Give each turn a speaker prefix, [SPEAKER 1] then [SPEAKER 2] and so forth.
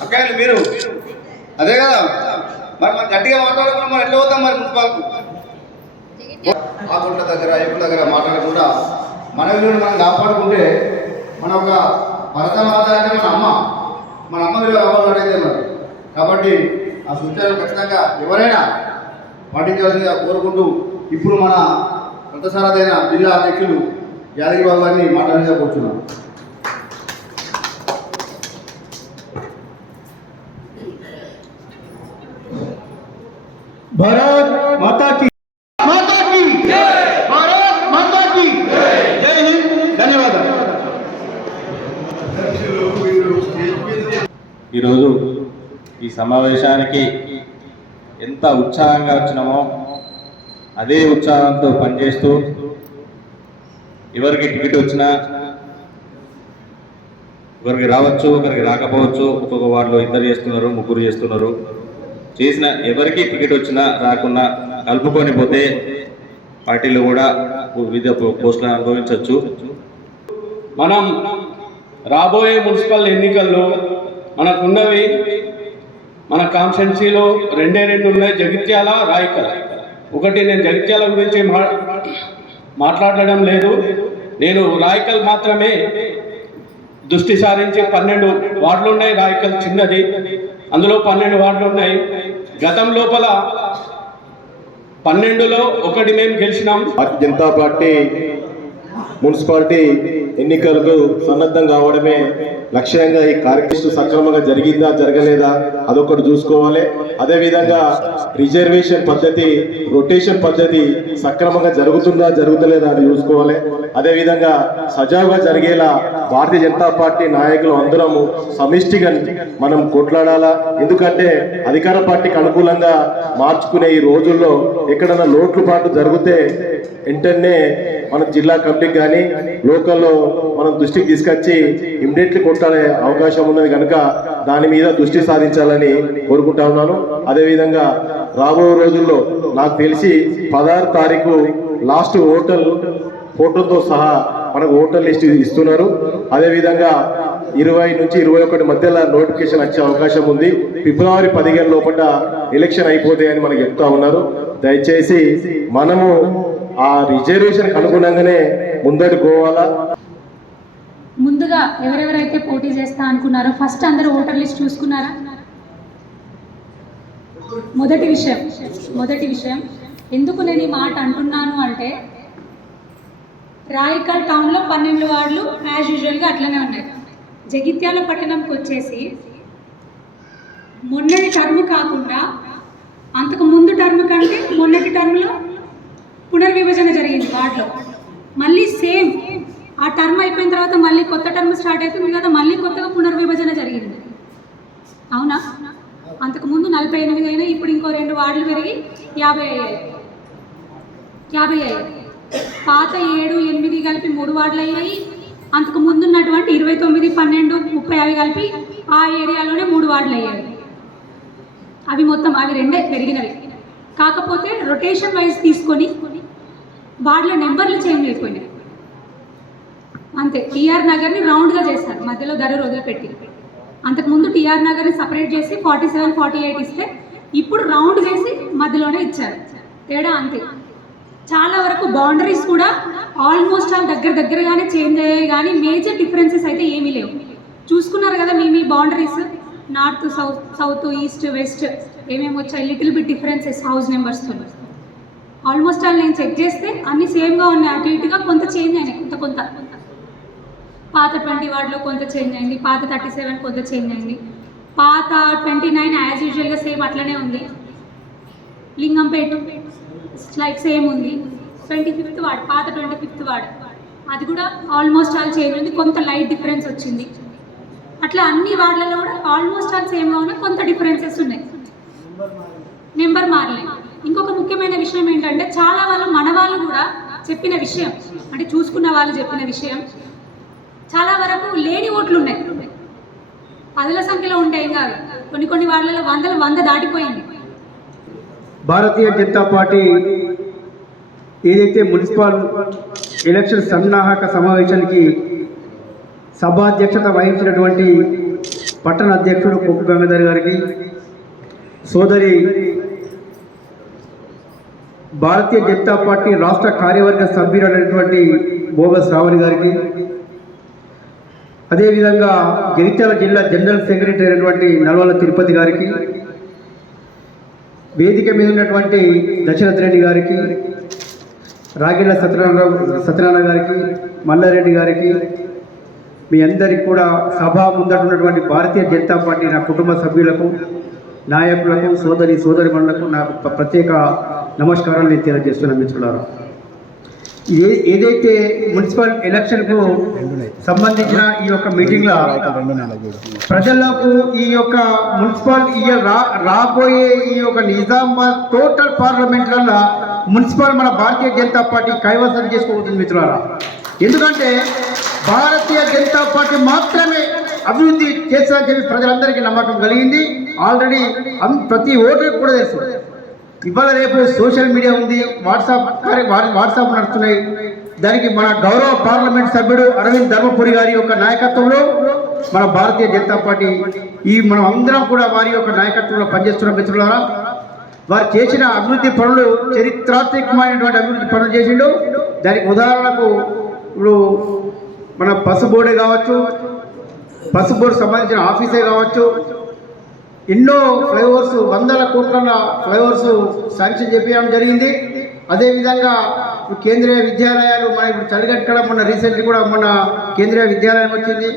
[SPEAKER 1] బకాయిలు మీరు? అదే కదా. మరి మనం గట్టిగా మాట్లాడకుండా మనం ఎట్లా పోతాం మరి మున్సిపాల్కు? ఆ గుంట దగ్గర ఎప్పుడు దగ్గర మాట్లాడకుండా మన విలువను మనం కాపాడుకుంటే మన ఒక భరత మాత అంటే మన అమ్మ మన అమ్మ విలువ కాపాడాలైతే మరి. కాబట్టి ఆ సూచనలు ఖచ్చితంగా ఎవరైనా పాటించాల్సిందిగా కోరుకుంటూ ఇప్పుడు మన రథసారథైన జిల్లా అధ్యక్షులు యాదగిరి బాబు గారిని మాట్లాడించా కూర్చున్నాం
[SPEAKER 2] భారత్ మాతాకి మాతాకి భారత్ మాతాకి జై హింద్ ధన్యవాదాలు
[SPEAKER 3] ఈరోజు ఈ సమావేశానికి ఎంత ఉత్సాహంగా వచ్చినామో అదే ఉత్సాహంతో పనిచేస్తూ ఎవరికి టికెట్ వచ్చినా ఒకరికి రావచ్చు ఒకరికి రాకపోవచ్చు. ఒక్కొక్క వార్డులో ఇద్దరు చేస్తున్నారు ముగ్గురు చేస్తున్నారు. చేసిన ఎవరికి టికెట్ వచ్చినా రాకున్నా కలుపుకొని పోతే పార్టీలు కూడా వివిధ పోస్టులను అనుభవించవచ్చు.
[SPEAKER 2] మనం రాబోయే మున్సిపల్ ఎన్నికల్లో మనకున్నవి మన కాన్స్టెన్సీలో రెండే రెండు ఉన్నాయి. జగిత్యాల రాయకల్. ఒకటి నేను జగిత్యాల గురించి మా మాట్లాడడం లేదు. నేను రాయకల్ మాత్రమే దృష్టి సారించి పన్నెండు వార్డులు ఉన్నాయి రాయకల్ చిన్నది. అందులో పన్నెండు వార్డులు ఉన్నాయి. గతం లోపల పన్నెండులో ఒకటి మేము గెలిచినాం.
[SPEAKER 4] భారతీయ జనతా పార్టీ మున్సిపాలిటీ ఎన్నికలకు సన్నద్ధం కావడమే లక్ష్యంగా ఈ కార్యక్రమం సక్రమంగా జరిగిందా జరగలేదా అదొకటి చూసుకోవాలి. అదేవిధంగా రిజర్వేషన్ పద్ధతి రొటేషన్ పద్ధతి సక్రమంగా జరుగుతుందా జరుగుతలేదా అని చూసుకోవాలి. అదేవిధంగా సజావుగా జరిగేలా భారతీయ జనతా పార్టీ నాయకులు అందరము సమిష్టిగా మనం కొట్లాడాలా. ఎందుకంటే అధికార పార్టీకి అనుకూలంగా మార్చుకునే ఈ రోజుల్లో ఎక్కడైనా లోట్లు పాటు జరిగితే వెంటనే మన జిల్లా కమిటీకి కానీ లోకల్లో మనం దృష్టికి తీసుకొచ్చి ఇమ్మీడియట్లీ కొట్టాలే అవకాశం ఉన్నది కనుక దాని మీద దృష్టి సాధించాలని కోరుకుంటా ఉన్నాను. అదేవిధంగా రాబోయే రోజుల్లో నాకు తెలిసి పదహారు తారీఖు లాస్ట్ హోటల్ ఫోటోతో సహా మనకు ఓటర్ లిస్ట్ ఇస్తున్నారు. అదేవిధంగా ఇరవై నుంచి ఇరవై ఒకటి మధ్యలో నోటిఫికేషన్ వచ్చే అవకాశం ఉంది. ఫిబ్రవరి పదిహేను లోపల ఎలక్షన్ అయిపోతాయని మనకు చెప్తా ఉన్నారు. దయచేసి మనము ఆ రిజర్వేషన్కి అనుగుణంగానే ముందడుగు పోవాలా?
[SPEAKER 5] ముందుగా ఎవరెవరైతే పోటీ చేస్తా అనుకున్నారో ఫస్ట్ అందరూ ఓటర్ లిస్ట్ చూసుకున్నారా? మొదటి విషయం మొదటి విషయం. ఎందుకు నేను ఈ మాట అంటున్నాను అంటే రాయకల్ టౌన్లో పన్నెండు వార్డులు యాజ్ యూజువల్గా అట్లనే ఉన్నాయి. జగిత్యాల పట్టణంకి వచ్చేసి మొన్నటి టర్మ్ కాకుండా అంతకు ముందు టర్మ్ కంటే మొన్నటి టర్మ్లో పునర్విభజన జరిగింది వార్డులో మళ్ళీ సేమ్ ఆ టర్మ్ అయిపోయిన తర్వాత మళ్ళీ కొత్త టర్మ్ స్టార్ట్ అవుతుంది కదా మళ్ళీ కొత్తగా పునర్విభజన జరిగింది. అవునా? అంతకుముందు నలభై ఎనిమిది అయినా ఇప్పుడు ఇంకో రెండు వార్డులు పెరిగి యాభై అయ్యాయి. యాభై అయ్యాయి. పాత ఏడు ఎనిమిది కలిపి మూడు వార్డులు అయ్యాయి. అంతకు ముందు ఉన్నటువంటి ఇరవై తొమ్మిది పన్నెండు ముప్పై అవి కలిపి ఆ ఏరియాలోనే మూడు వార్డులు అయ్యాయి. అవి మొత్తం అవి రెండే పెరిగినవి. కాకపోతే రొటేషన్ వైజ్ తీసుకొని వాటిలో నెంబర్లు చేంజ్ అయిపోయినాయి. అంతే టీఆర్ నగర్ని రౌండ్గా చేస్తారు మధ్యలో ధర వదిలిపెట్టి అంతకుముందు టీఆర్ నగర్ని సపరేట్ చేసి ఫార్టీ సెవెన్ ఫార్టీ ఎయిట్ ఇస్తే ఇప్పుడు రౌండ్ చేసి మధ్యలోనే ఇచ్చారు. తేడా అంతే. చాలా వరకు బౌండరీస్ కూడా ఆల్మోస్ట్ ఆల్ దగ్గర దగ్గరగానే చేంజ్ అయ్యాయి కానీ మేజర్ డిఫరెన్సెస్ అయితే ఏమీ లేవు. చూసుకున్నారు కదా మీ మీ boundaries north south south east west ఏమేమి వచ్చాయి? లిటిల్ బిట్ డిఫరెన్సెస్ హౌస్ నెంబర్స్తో ఆల్మోస్ట్ ఆల్ నేను చెక్ చేస్తే అన్ని సేమ్గా ఉన్నాయి అటు ఇటుగా కొంత చేంజ్ అయినాయి కొంత కొంత పాత ట్వంటీ వార్డ్లో కొంత చేంజ్ అయింది పాత థర్టీ సెవెన్ కొంత చేంజ్ అయింది. పాత ట్వంటీ నైన్ యాజ్ యూజువల్గా సేమ్ అట్లనే ఉంది. లింగంపేట లైక్ సేమ్ ఉంది. ట్వంటీ ఫిఫ్త్ వార్డ్ పాత ట్వంటీ ఫిఫ్త్ వార్డ్. అది కూడా ఆల్మోస్ట్ ఆల్ చేంజ్ ఉంది కొంత లైట్ డిఫరెన్స్ వచ్చింది. అట్లా అన్ని వార్డులలో కూడా ఆల్మోస్ట్ ఆల్ సేమ్గా ఉన్నాయి కొంత డిఫరెన్సెస్ ఉన్నాయి. నెంబర్ మారలే. ఇంకొక ముఖ్యమైన విషయం ఏంటంటే చాలా వాళ్ళు మన వాళ్ళు కూడా చెప్పిన విషయం అంటే చూసుకున్న వాళ్ళు చెప్పిన విషయం. చాలా వరకు లేని ఓట్లు ఉన్నాయి. పదుల సంఖ్యలో ఉంటాయి కాదు. కొన్ని కొన్ని వాళ్ళలో వందలు వంద దాటిపోయింది.
[SPEAKER 6] భారతీయ జనతా పార్టీ ఏదైతే మున్సిపల్ ఎలక్షన్ సన్నాహక సమావేశానికి సభాధ్యక్షత వహించినటువంటి పట్టణ అధ్యక్షుడు కొక్కు గంగాధర్ గారికి సోదరి భారతీయ జనతా పార్టీ రాష్ట్ర కార్యవర్గ సభ్యురైనటువంటి బోగస్ రావణి గారికి అదేవిధంగా జగిత్యాల జిల్లా జనరల్ సెక్రటరీ అయినటువంటి నల్వల తిరుపతి గారికి వేదిక మీద ఉన్నటువంటి దశరథ్ రెడ్డి గారికి రాగిళ్ళ సత్యనారాయణ సత్యనారాయణ గారికి మల్లారెడ్డి గారికి మీ అందరికీ కూడా సభ ముందట ఉన్నటువంటి భారతీయ జనతా పార్టీ నా కుటుంబ సభ్యులకు నాయకులకు సోదరి సోదరిమణులకు నా ప్రత్యేక నమస్కారాలు నేను తెలియజేస్తున్నాను మిత్రులారా. ఏ ఏదైతే మున్సిపల్ ఎలక్షన్కు సంబంధించిన ఈ యొక్క మీటింగ్లో ప్రజలకు ఈ యొక్క మున్సిపల్ ఈ రా రాబోయే ఈ యొక్క నిజామాబాద్ టోటల్ పార్లమెంట్ మున్సిపల్ మన భారతీయ జనతా పార్టీ కైవసం చేసుకోబోతుంది మిత్రులారా. ఎందుకంటే భారతీయ జనతా పార్టీ మాత్రమే అభివృద్ధి చేస్తారని చెప్పి ప్రజలందరికీ నమ్మకం కలిగింది. ఆల్రెడీ ప్రతి ఓటర్కి కూడా తెలుసు. ఇవాళ రేపు సోషల్ మీడియా ఉంది వాట్సాప్ వాట్సాప్ నడుస్తున్నాయి. దానికి మన గౌరవ పార్లమెంట్ సభ్యుడు అరవింద్ ధర్మపురి గారి యొక్క నాయకత్వంలో మన భారతీయ జనతా పార్టీ ఈ మనం అందరం కూడా వారి యొక్క నాయకత్వంలో పనిచేస్తున్న మిత్రులారా. వారు చేసిన అభివృద్ధి పనులు చరిత్రాత్మకమైనటువంటి అభివృద్ధి పనులు చేసిండు. దానికి ఉదాహరణకు ఇప్పుడు మన పసుబోడే కావచ్చు పసు సంబంధించిన ఆఫీసే కావచ్చు ఎన్నో ఫ్లైఓవర్స్ వందల కోట్ల ఫ్లైఓవర్స్ శాంక్షన్ చేపించడం జరిగింది. అదేవిధంగా కేంద్రీయ విద్యాలయాలు మన ఇప్పుడు చలిగట్టడం మొన్న రీసెంట్లీ కూడా మొన్న కేంద్రీయ విద్యాలయం వచ్చింది.